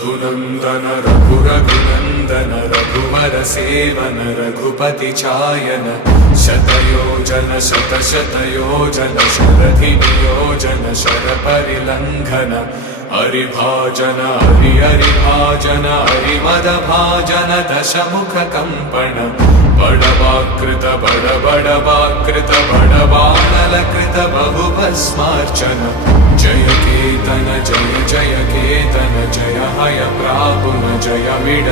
रघुनंदन रघुरघुनंदन रघुवर seven Raghupati चायन शतयोजन शतशतयोजन शरधि नियोजन शरपरिलंघन हरिभाजन हरिभाजन हरिमदभाजन दशमुख कंपन बड़वाकृत बड़वाकृत बड़वानलकृत बहुभस्मार्चन जय केतन जय जय केतन जय हय प्रापुन जय विडग